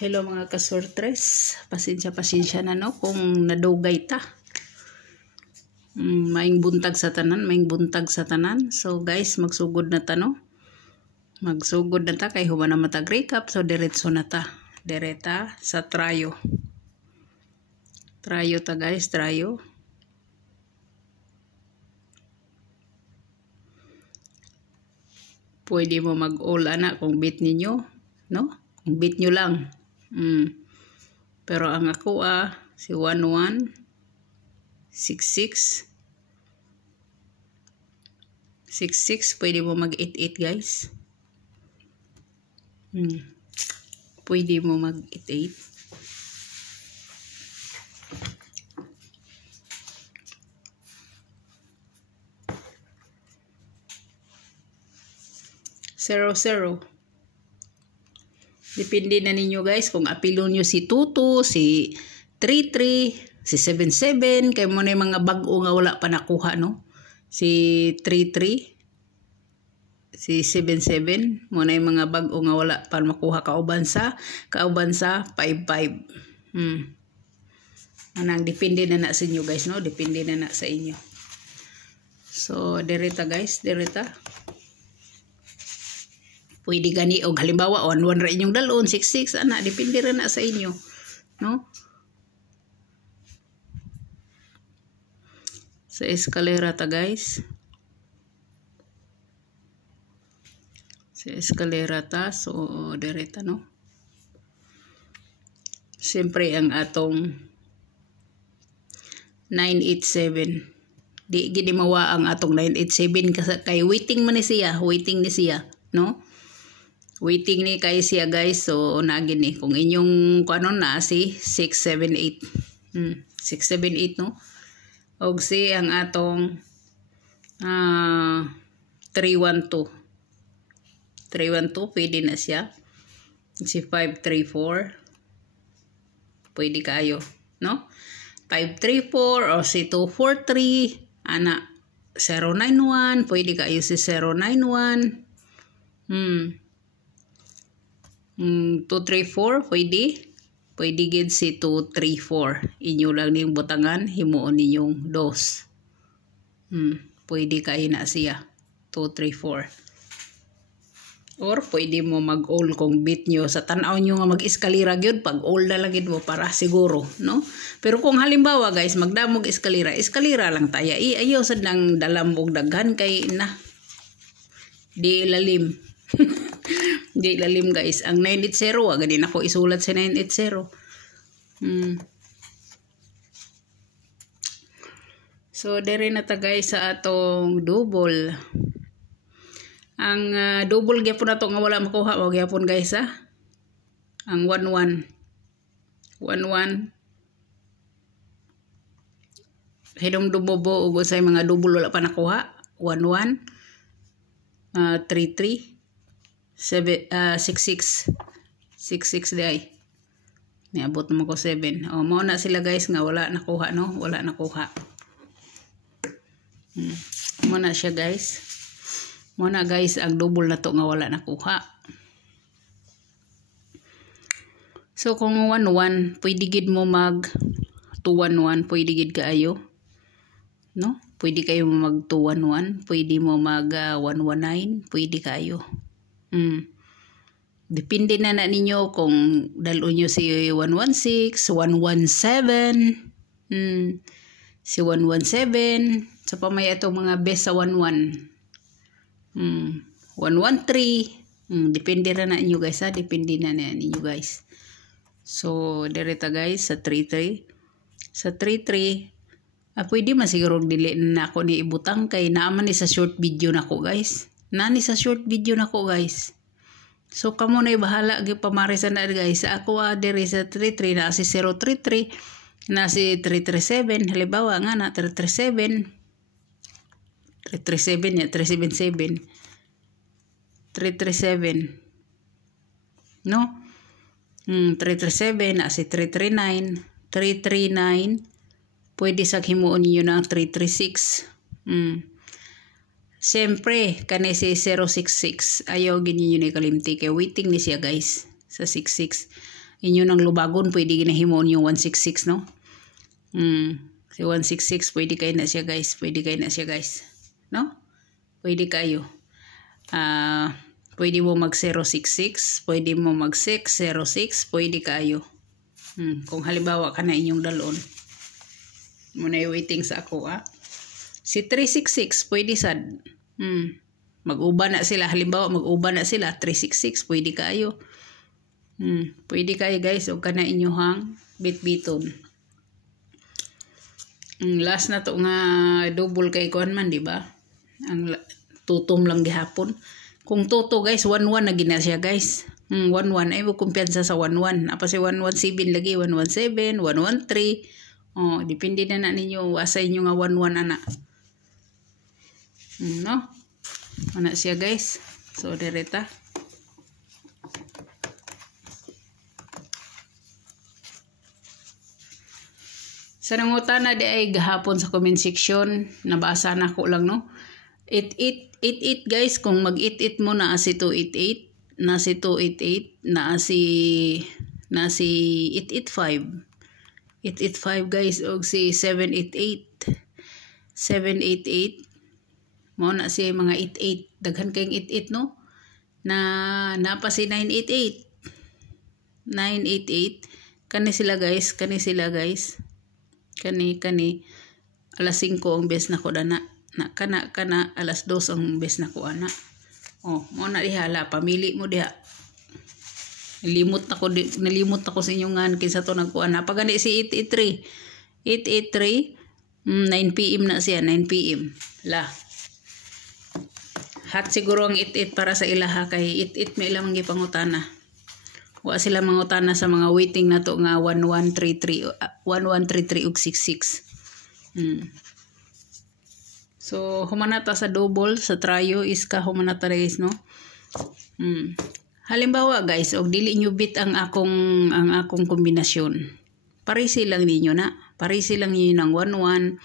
Hello mga kasortres, pasensya na no kung nadugay ta. Maing buntag sa tanan, So guys, magsugod na ta no. Magsugod na ta kay human na matag recap, so diretso na ta. Direta sa trayo. Trayo ta guys, trayo. Pwede mo mag-all ana kung bit ninyo, no? Kung bit nyo lang. Pero ang ako si 11 66 66 pwede mo mag 88 guys. Pwede mo mag 88. Zero. Depende na ninyo guys kung apilo nyo si 22, si 33, si 77, kay mo na yung mga bag-o nga wala pa nakuha no. Si 33, si 77, mo na yung mga bag-o nga wala pa makuha kauban sa 55. Anang depende na sa inyo guys no, depende na sa inyo. So direta guys, direta. Pwede gani og halimbawa 11 ra inyong dalon 66 ana depende ra na sa inyo no. Sa eskalera ta guys, sa eskalera ta, so direta no. Siyempre ang atong 987 di gid mawa ang atong 987 kay waiting man ni siya no. Waiting ni kay siya guys, so nagin ni kung inyong kuno na si 678 678 no, og si ang atong 312 pwede na siya, si 534 pwede kayo no, 534 o si 243 ana 091 pwede kayo si 091 234 pwede gid si 234 inyo lang ning butangan himuon ninyong dos. Pwede kayo na siya 234 or pwede mo mag-all kung bit nyo sa tanaw nyo nga mag-eskalira gyud, pag all na lang gid mo para siguro no. Pero kung halimbawa guys magdamog eskalira lang taya ayaw sad nang dalam og daghan kay na di lalim. Di lalim guys ang 980 gani nako isulat sa 980. So dere na ta guys sa atong double. Ang double gyapon nato nga wala makuha wag gyapon guys ang 11 hidom-dubobo ug say mga double wala pa nakuha 11 33 66 day niabot naman ko 7. Mao na sila guys nga wala nakuha no, wala nakuha. Mo na siya guys, mo na guys ang double na to nga wala nakuha. So kung 11 pwede gid mo mag 211 pwede gid kaayo no, pwede kayo mag 211 pwede mo mag 119 pwede kayo. Depende na ninyo kung dalo nyo si 116, 117, si 117, so pamaya itong mga best sa 11, 113, depende na ninyo guys depende na ninyo guys. So direta guys sa 33, pwede man siguro dili na ako ni ibutang kay naaman ni sa short video nako guys. So kamo na bahala gyud pamarisan na guys. Ako diri sa 33 na si 033 na si 337 halimbawa nga na 337 ya 377 no. 337 na si 339 pwede sa himuon niyo na 336. Siyempre, kani si 066, ayaw ganyan yun kalimti. Kaya waiting ni siya guys, sa 66. inyo nang lubagon, pwede ginahimon yung 166, no? Si 166, pwede kayo na siya, guys. Pwede kayo na siya, guys. No? Pwede kayo. Pwede mo mag 066, pwede mo mag 606, pwede kayo. Kung halimbawa ka na inyong dalon. Muna waiting sa ako, Si 366, pwede sad. Mag-uba na sila. Halimbawa, mag-uba na sila. 366, pwede kayo. Pwede kayo, guys. O ka na inyong bit-biton. Last na to nga double kay kuan man, di ba? Ang tutom lang gihapon. Kung toto, guys, 11 na gina siya, guys. 11 ay mo kumpiyansa sa 11. Apa si 117 lagi, 117, 113. Depende na ninyo asa inyo nga 11 ana. No? Ana siya, guys. So direta. Sa nangutana di ay gahapon sa comment section, nabasa na ko lang, no? 88 guys, kung mag-88 mo na si 288, na si 288, na si 885. 885 guys, og si 788. 788 mo na si mga 88, daghan kayong 88, no? Napa si 988. 988 kani sila guys. Kani alas 5 ang bes na ko dana. Kana alas 2 ang bes na ko ana. Mo na dihala, pamili mo diha. Nalimot ako sa inyo ngan kinsa to nagkuan na. Pagani si 883 9 PM na siya, 9 PM. Hat siguro ang 88 para sa ilaha kay 88 may ilang gipangutana. Wa sila mangutana sa mga waiting na to nga 1133 ug 66. So humanata sa double sa tryo is ka humanata guys, no? Halimbawa guys, og dili nyo bit ang akong kombinasyon. Parisi lang ninyo na. Parisi lang ninyo ng 11,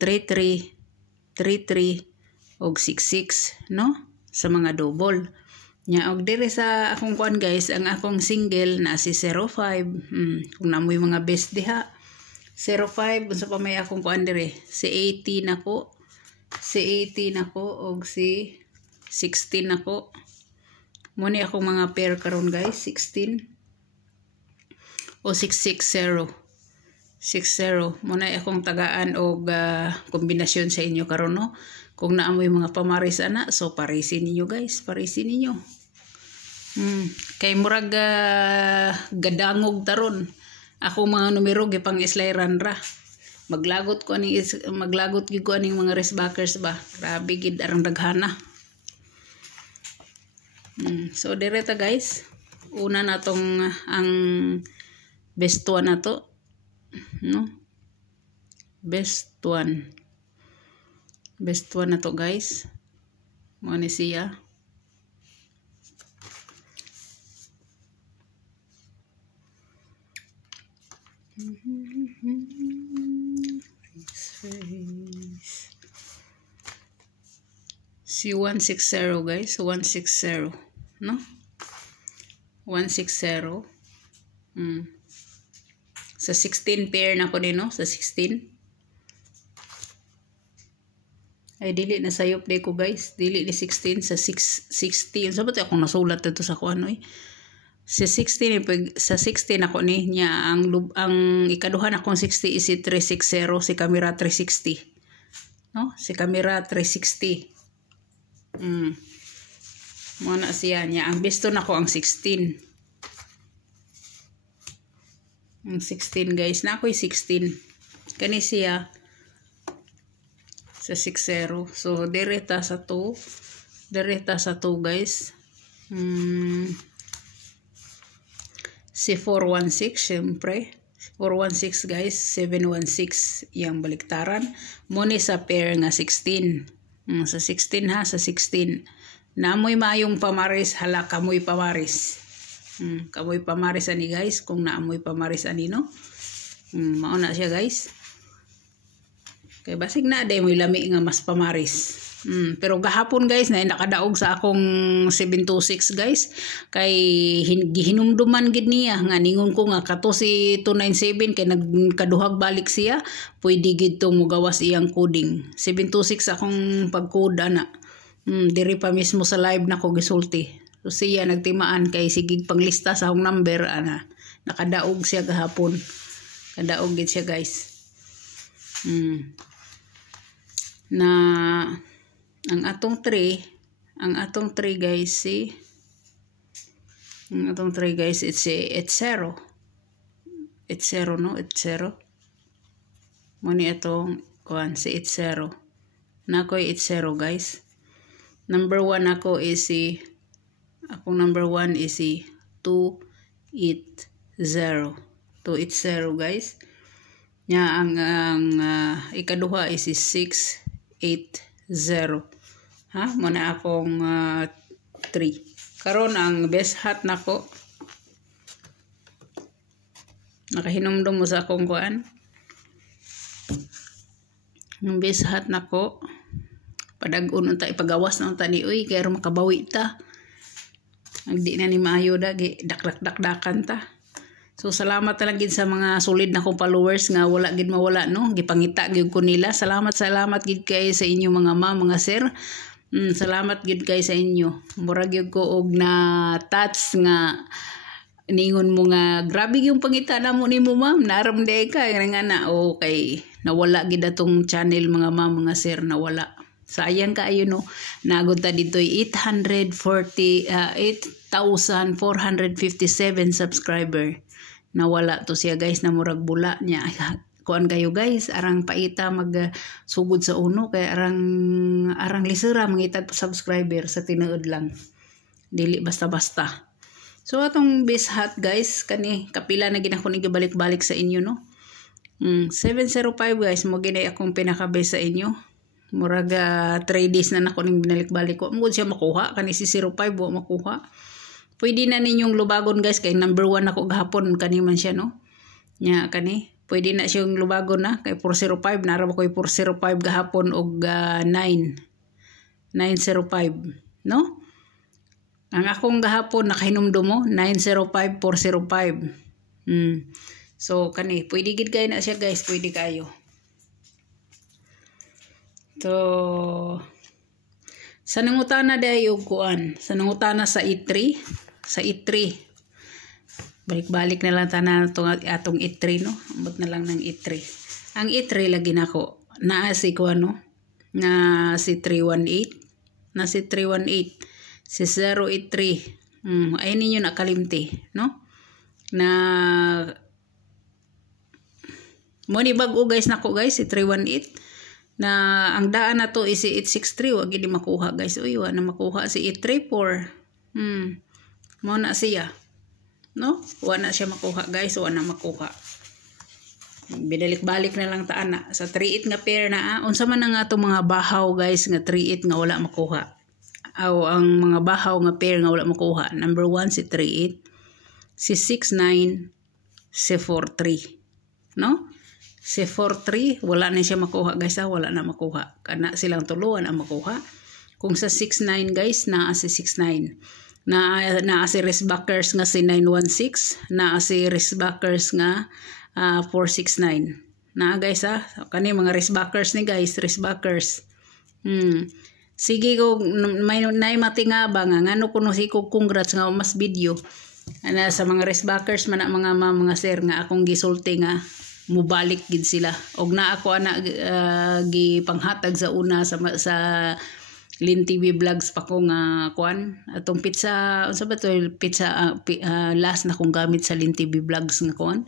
33, 33 og 66, no? Sa mga double. Nya og dire sa akong kuan guys, ang akong single na si 05. Kung namoy mga best diha. 05 unsa pa may akong kuan dire? Si 80 nako. Si 80 nako og si 16 nako. Mo ni akong mga pair karon guys, 16 o 660. 60 mo na akong tagaan og kombinasyon sa inyo karon, no? Kung naamoy mga pamaris ana, so parisin ninyo guys, parisin ninyo. Kay murag gadangog taron. Ako mga numero gipang islayran ra. Maglagot gyud ko aning mga resbackers ba. Grabe gid arang daghana. So direta guys. Una natong ang best one na to, no? Best one na to guys. Mo ni siya. Si 160 guys, 160, no? 160. Sa 16 pair na ko din, no? Sa 16. Ay dili na sayop de ko guys. Dili ni 16 sa 660. Sabat ako nasulat dito sa kuan oy. Sa 16 ako ni nya ang ikaduhan akong 60 is si 360, si camera 360. No? Si camera 360. Mo na siya nya ang besto nako ang 16. Ang 16 guys, na ako'y 16. Kani siya sa 60. So direta sa 2. Direta sa 2 guys. Si 416 syempre. 416 guys, 716 yang baliktaran. Muni sa pair nga 16. Sa 16 ha, sa 16. Namoy mayong pamaris, hala kamoy pamaris. Kamoy pamaris ani guys, kung naamoy pamaris ani, no? Mao na siya guys. Kay basig na day moy lami nga mas pamaris. Pero gahapon guys na nakadaog sa akong 726 guys kay gihinumduman gid niya nga ningon ko nga kato si 297 kay nagkaduhag balik siya pwede gid tong mugawas iyang coding 726 akong pagkoda na diri pa mismo sa live na ko gisulti so siya nagtimaan kay sigig panglista sa akong number ana nakadaog siya gahapon kadaog gid siya guys na ang atong 3 guys ang atong 3 guys it's 0 no 0 muni atong kuan si 0 nako 0 guys number 1 ako is akong number 1 is 280 guys nya ang ikaduha is 680 ha muna akong 3 karon ang best hat nako nakahinumdum mo sa akong kuan ang best hat nako padag-on unta ipagawas na unta ni uy kay ro makabawi ta ang di na ni maayo da dak-dak-dakdakan ta. So salamat na lang gid sa mga solid na kong followers nga wala gid mawala no gipangita gyud ko nila. Salamat gid kay sa inyo mga mga sir. Salamat gid kay sa inyo. Murag gyud ko og na touch nga ningon mo nga grabe yung pangita namo nimo ma'am naramday ka nga na okay nawala gid atong channel mga mga sir nawala. Sayang kaayo no nagod ta dito 847 subscriber nawala to siya guys na murag bula niya kuan kayo guys arang paita mag sugod sa uno kay arang lisura mangita subscriber sa tinuod lang dili basta-basta. So atong best hat guys kani kapila na gid ako nigibalik-balik sa inyo no 705 guys mo ginay akong pinaka-best sa inyo murag 3 days na nako ning binalik-balik ko mo siya makuha kani si 05 wa makuha. Pwede na ninyong lubagon guys kay number 1 ako gahapon kani man siya no nya kani pwede na siyang lubagon na kay 405 nara ba koy 405 gahapon og 905 no ang akong gahapon nakahinumdum mo 905 405 so kani pwede gid kay na siya guys pwede kayo to sa nangutana dayo kuan sa nangutana sa E3 balik-balik na lang tanan atong E3 no ambot na lang ng E3 ang E3 lagi nako naa si kuan no na si 318 si 083 ay ninyo nakalimti no na mo ni bag-o guys nako guys si 318 na ang daan na to is 863 wag gid makuha guys uy wa na makuha si 834 mo na siya no wa na siya makuha guys wa na makuha binalik-balik na lang taan na sa 38 nga pair na unsa man nga ato mga bahaw guys nga 38 nga wala makuha aw ang mga bahaw nga pair nga wala makuha number 1 si 38 si 69 si 43 no si 43 wala na siya makuha guys wala na makuha kana silang tuluan ang makuha kung sa 69 guys naa si 69 naa si Resbackers nga si 916 naa si Resbackers nga 469 naa guys kani mga Resbackers ni guys Resbackers sige ko may matingabang nga ngano kuno si ko congrats nga mas video ana sa mga Resbackers man mga sir nga akong gisulti nga mubalik gid sila og na ako ana gipanghatag sa una sa Lin TV vlogs pa ko nga kuan atong pizza unsa ba to pizza last na kong gamit sa Lin TV vlogs nga kuan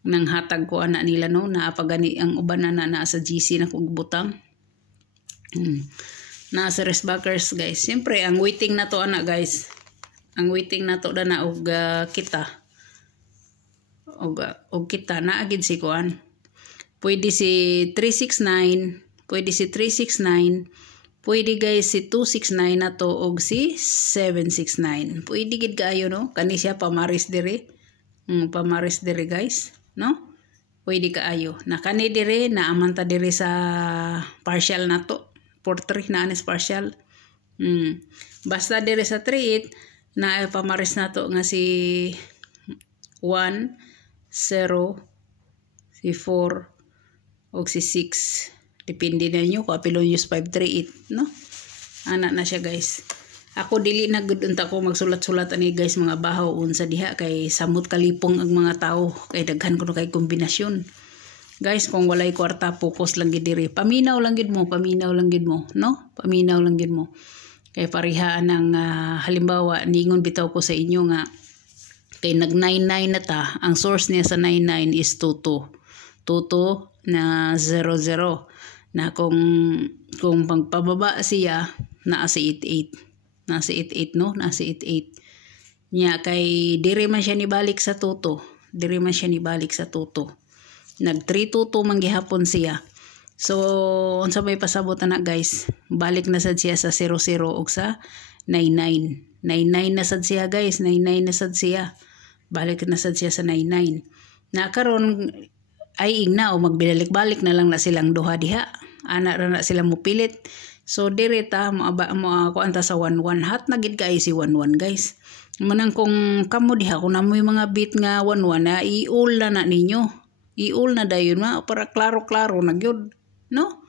nang hatag ko ana nila no naapagani ang uban na sa GC na kog butang na sa Resbackers guys siyempre ang waiting na to ana guys ang waiting na to na og kita og kita na agid si kuan pwede si 369 pwede si 369 pwede guys si 269 na to og si 769 pwede gid kaayo no kani siya pamaris dire pamaris dire guys no pwede kaayo na kani dire na amanta dire sa partial na to 4-3 na anis partial. Basta dire sa 3-8 na pamaris na to nga si 1, 0, si 4 o si 6. Depende na nyo kung apilon use 538, no? Ana na siya guys. Ako dili na gud unta ko magsulat-sulat ani guys mga bahaw unsa diha kay samot kalipong ang mga tao kay daghan kuno kay kombinasyon. Guys, kung walay kwarta, focus lang gid diri. Paminaw lang gid mo, no? Paminaw lang gid mo. Kay parihaan ng halimbawa ningon bitaw ko sa inyo nga kay nag 99 na ta, ang source niya sa 99 is 22. 22 na 00 na kung pagpababa siya naa sa 88. Nasa 88 no, nasa 88. Nya kay dire man siya nibalik sa tuto. Nag 322 man gihapon siya. So unsa may pasabot na guys? Balik na sad siya sa 00 ug sa 99. 99 na sad siya guys, 99 na sad siya. Balik na sad siya sa 99. Na karon ay ingna o magbalik-balik na lang na silang duha diha. Ana ra na sila mopilit. So direta mo anta sa 11 hat na gid kay si 11 guys. Manang kung kamo diha kung namoy mga bit nga 11 na iul na ninyo. Iul na dayon ma para klaro-klaro na gyud, no?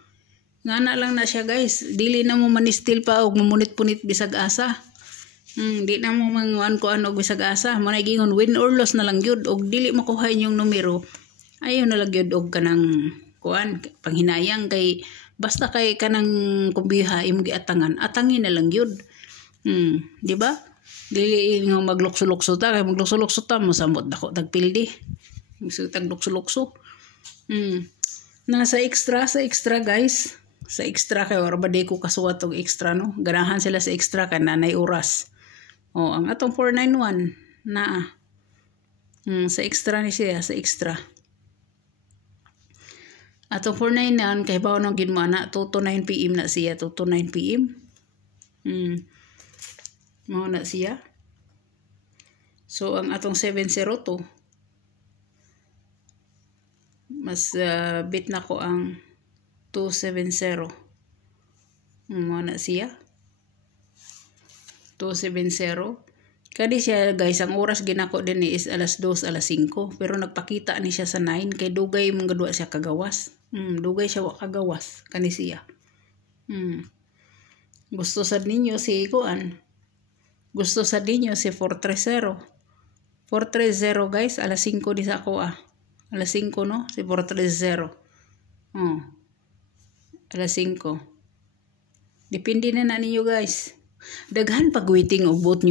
Ngana lang na siya guys. Dili na mo manistil pa og mumunit-punit bisag asa. Di na mo manguan ko og bisag asa. Mo na gingon win or loss na lang gyud og dili makuha yung numero. Ayo na lang gyud og kanang kuan panghinayang kay basta kay kanang kumbiha imong giatangan, atangin na lang gyud. Di ba? Dili nga maglukso-lukso ta kay maglukso-lukso ta mo samot dako tagpildi. Tag lukso-lukso. Sa extra guys. Sa extra kay ora ba di ko kasuwat og extra no. Ganahan sila sa extra kay nanay oras. Ang atong 491 na sa extra ni siya, sa extra. Atong 499 kay bawo nang gid mo ana 2 to 9 PM na siya, 2 to 9 PM. Mao na siya. So ang atong 702 mas bit na ko ang 270. Mao na siya. 270. Kadi siya guys, ang oras ginako din is alas 2, alas 5. Pero nagpakita ni siya sa 9 kay dugay mong gadwa siya kagawas. Dugay siya wa kagawas kani siya. Gusto sad ninyo si kuan. Gusto sad ninyo si 430. 430 guys, alas 5 di sa ako Alas 5 no, si 430. Alas 5. Depende na ninyo guys. Daghan pag waiting og buot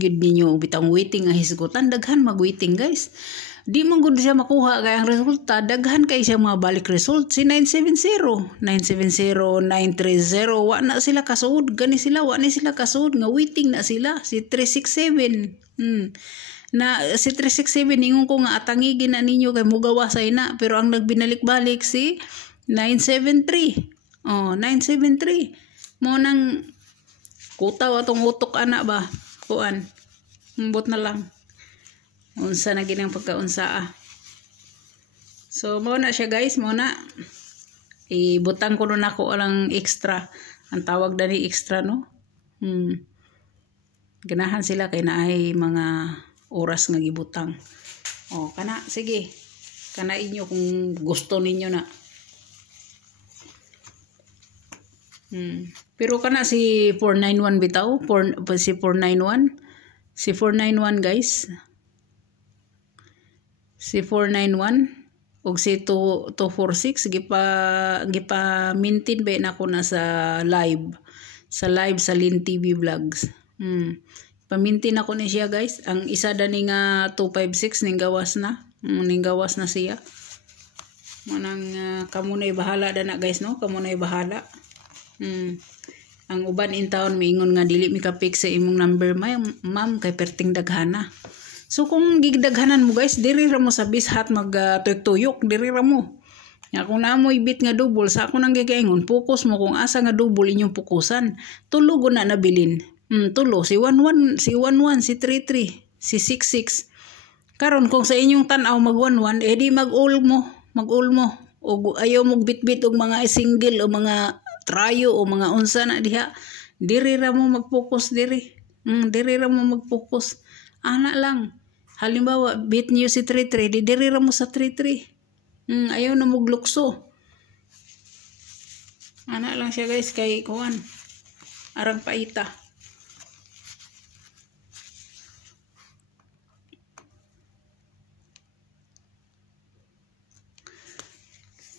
gid ninyo bitang waiting nga hisgutan, daghan mag-waiting guys. Di man gud siya makuha kay ang resulta, daghan kay siya mga balik result. Si 970, 930 wa na sila kasuod, gani sila wa ni sila kasuod nga waiting na sila. Si 367. Na si 367 ingon ko nga atangigin na ninyo kay mugawasay na, pero ang nagbinalik-balik si 973. 973. Mo nang kutaw atong utok ana ba? Kuan. Mbot na lang. Unsa na ginang pagkaunsa. So mo na siya guys, mo na ibutang ko na ako lang extra. Ang tawag dani extra no. Ganahan sila kay naay mga oras nga gibutang. Kana sige. Kana inyo kung gusto ninyo na. Pero kana si 491 bitaw, si 491. Si 491 guys. Si 491 ug si 246 gipa maintain ba nako na sa live sa Lin TV vlogs. Pamintin ako ni siya guys. Ang isa dani nga 256 ning gawas na siya. Manang kamo nay bahala dana guys no, kamo nay bahala. Ang uban in town miingon nga dili mi ka-pick sa imong number ma'am kay perting daghana. So kung gigdaghanan mo guys, diri ra mo sa bishat tuyok diri ra mo. Nga kung naamoy bit nga double sa ako nang gigaingon, focus mo kung asa nga double inyong pukusan. Tulo na nabilin. Tulo si 11, si 11, si 33, si 66. Karon kung sa inyong tan-aw mag 11, edi mag-all mo. O ayaw mo bitbit og mga single o mga trayo o mga unsa na diha, diri ra mo mag-focus diri. Diri ra mo mag-focus. Ana lang. Halimbawa, beat niyo si 3-3, diri ra mo sa 3-3. Ayaw na maglukso. Ana lang siya guys, kay kuan. Arang paita.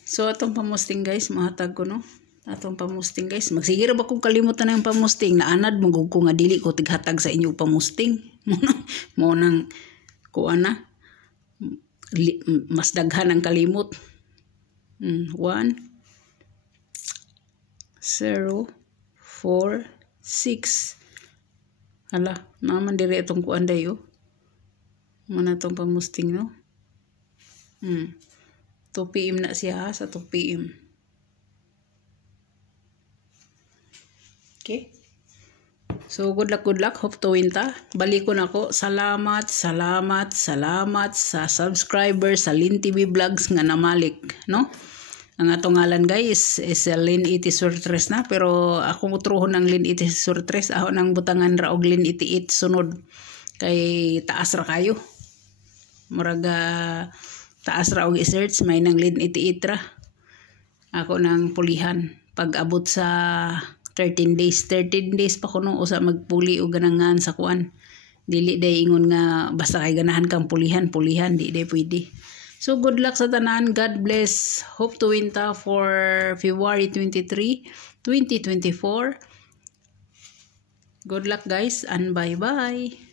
So atong pamusting guys, mahatag ko no. Atong pamusting guys. Magsigir ba kung kalimutan ang pamusting, naanad magug ko nga dili ko tighatag sa inyo pamusting. Mo nang kuan na. Mas daghan ang kalimot. 1 0 4 6. Hala, naman diri atong kuan dayo. Mana tong pamusting no. 2 PM na siya sa 2 PM. Okay. So good luck. Hope to win ta. Balikon ako. Salamat sa subscribers sa Lynn TV Vlogs nga namalik, no? Ang atong ngalan guys is Lynn 80 Surtres na, pero akong utrohon ng Lynn 80 Surtres, ako nang butangan ra og Lynn 88 sunod kay taas ra kayo. Muraga taas ra og i-search may nang Lynn 88 ra. Ako nang pulihan pag abot sa 13 days pa kuno usa magpuli og ganangan sa kuan. Dili day ingon nga basta kay ganahan kang pulihan, di day pwede. So good luck sa tanan. God bless. Hope to win ta for February 23, 2024. Good luck guys and bye-bye.